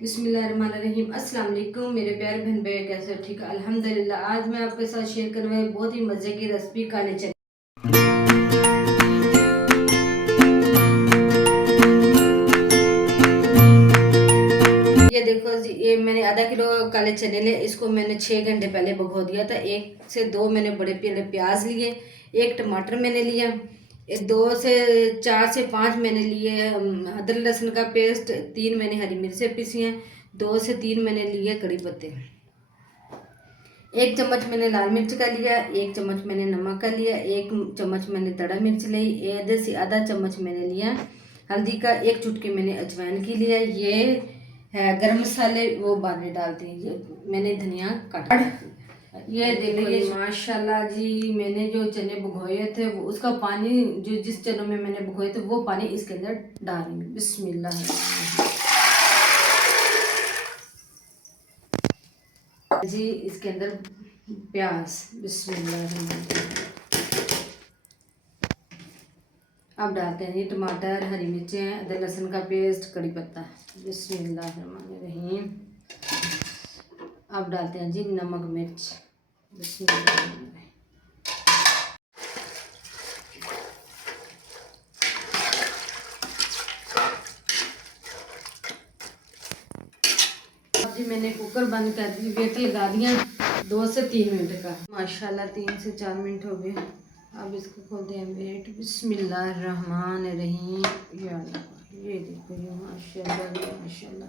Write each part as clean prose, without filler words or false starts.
बिस्मिल्लाहिर्रहमानिर्रहीम। अस्सलाम वालेकुम मेरे प्यारे बहन भाई, कैसे हो? ठीक है अल्हम्दुलिल्लाह। आज मैं आपके साथ शेयर करने वाली बहुत ही मज़े की रेसिपी काले चने। ये देखो जी, ये मैंने आधा किलो काले चने लिए। इसको मैंने 6 घंटे पहले भिगो दिया था। 1 से 2 मैंने बड़े बड़े प्याज लिए, 1 टमाटर मैंने लिया, 2 से 4 से 5 मैंने लिए अदरक लहसुन का पेस्ट, 3 मैंने हरी मिर्चें पीसी हैं, 2 से 3 मैंने लिए कड़ी पत्ते, 1 चम्मच मैंने लाल मिर्च का लिया, 1 चम्मच मैंने नमक का लिया, 1 चम्मच मैंने तड़ा मिर्च ली, आधे से आधा चम्मच मैंने लिया हल्दी का, 1 चुटकी मैंने अजवाइन की लिया। ये है गरम मसाले, वो बाद में डालती हैं। मैंने धनिया काटा। ये देखिए माशाल्लाह जी, मैंने जो चने भिगोए थे वो उसका पानी, जो जिस चनों में मैंने भिगोए थे वो पानी इसके अंदर डालेंगे। बिस्मिल्लाह जी। इसके अंदर प्याज, बिस्मिल्लाह। अब डालते हैं ये टमाटर, हरी मिर्चें, अदरक लहसुन का पेस्ट, कड़ी पत्ता, बिस्मिल्लाहिर्रहमानिर्रहीम। अब डालते हैं जी नमक मिर्च, बिस्मिल्लाहिर्रहमानिर्रहीम। अब जी मैंने कुकर बंद कर दी, वेट लगा दिया 2 से 3 मिनट का। माशाल्लाह 3 से 4 मिनट हो गए। अब इसको खोलते हैं वेट, बिस्मिल्लाहिर्रहमानिर्रहीम। ये देखो ये माशाल्लाह माशाल्लाह।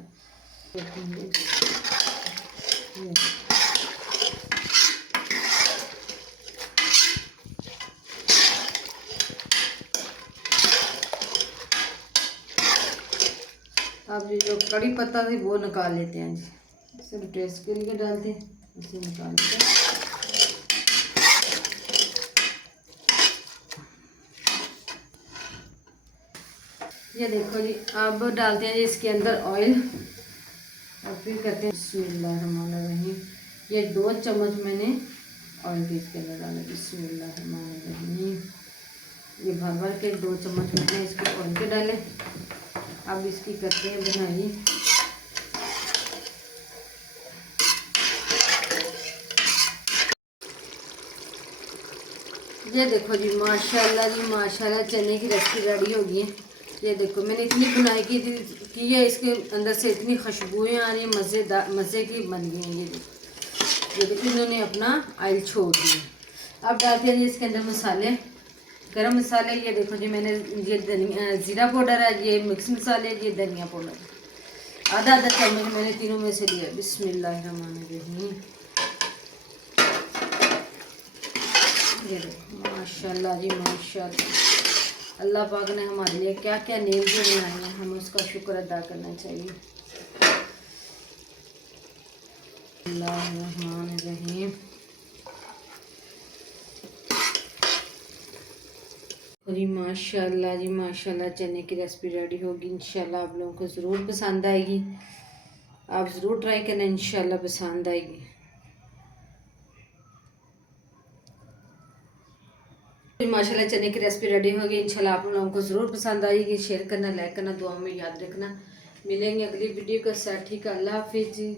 अब ये जो कड़ी पत्ता थी वो निकाल लेते हैं जी, सिर्फ टेस्ट के लिए डालते हैं, इसे निकाल लेते हैं। ये देखो जी, अब डालते हैं जी इसके अंदर ऑयल और फिर करते हैं बिस्मिल्लाहिर्रहमानिर्रहीम। ये 2 चम्मच मैंने ऑयल के इसके अंदर डाला, बिस्मिल्लाहिर्रहमानिर्रहीम। ये भर भर के 2 चम्मच मैंने इसको ऑयल के डाले। अब इसकी करते हैं बनाई। ये देखो जी माशाल्लाह चने की रेसिपी रेडी हो गई है। ये देखो मैंने इतनी बुनाई की है, इसके अंदर से इतनी खुशबुएं आ रही हैं, मज़े की बन गई हैं। ये देखो इन्होंने अपना ऑयल छोड़ दिया। अब डालते हैं जी इसके अंदर मसाले, गरम मसाले। ये देखो जी मैंने ये धनिया ज़ीरा पाउडर है, ये मिक्स मसाले, ये धनिया पाउडर, आधा आधा चम्मच मैंने तीनों में से लिया। बिस्मिल्लाहिर्रहमानिर्रहीम। ये देखो माशाल्लाह जी माशाल्लाह। अल्लाह पाक ने हमारे लिए क्या क्या नेमतें बनाई हैं, हमें उसका शुक्र अदा करना चाहिए। बिस्मिल्लाहिर्रहमानिर्रहीम। जी माशाल्लाह चने की रेसिपी रेडी होगी। इंशाल्लाह आप लोगों को ज़रूर पसंद आएगी, आप ज़रूर ट्राई करना, इंशाल्लाह पसंद आएगी। माशाल्लाह चने की रेसिपी रेडी होगी, इंशाल्लाह आप लोगों को ज़रूर पसंद आएगी। शेयर करना, लाइक करना, दुआ में याद रखना। मिलेंगे अगली वीडियो के साथ। ठीक है, अल्लाह हाफिज़ जी।